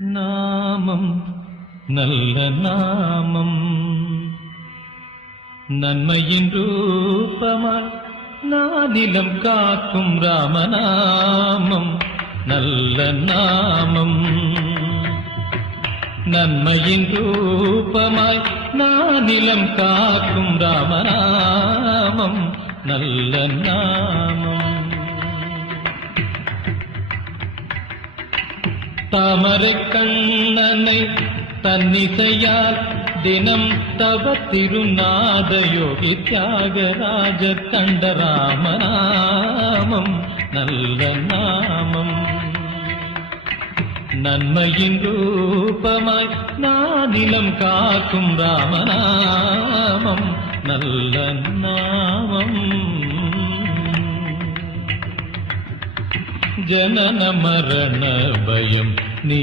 நாமம் நல்ல நாமம் நன்மையின் ரூபமாய் நானிலம் காக்கும் ராமநாமம் நல்ல நாமம் நன்மையின் ரூபமாய் நானிலம் காக்கும் ராமநாமம் நல்ல நாமம் தாமரை கண்ணனை தன்னிசையால் தினம் தவ திருநாத யோகி தியாகராஜ கண்ட ராமநாமம் நல்ல நாமம் நன்மையின் ரூபமாய் நானிலம் காக்கும் ராமநாமம் நல்ல நாமம் ஜனன மரண பயம் நீ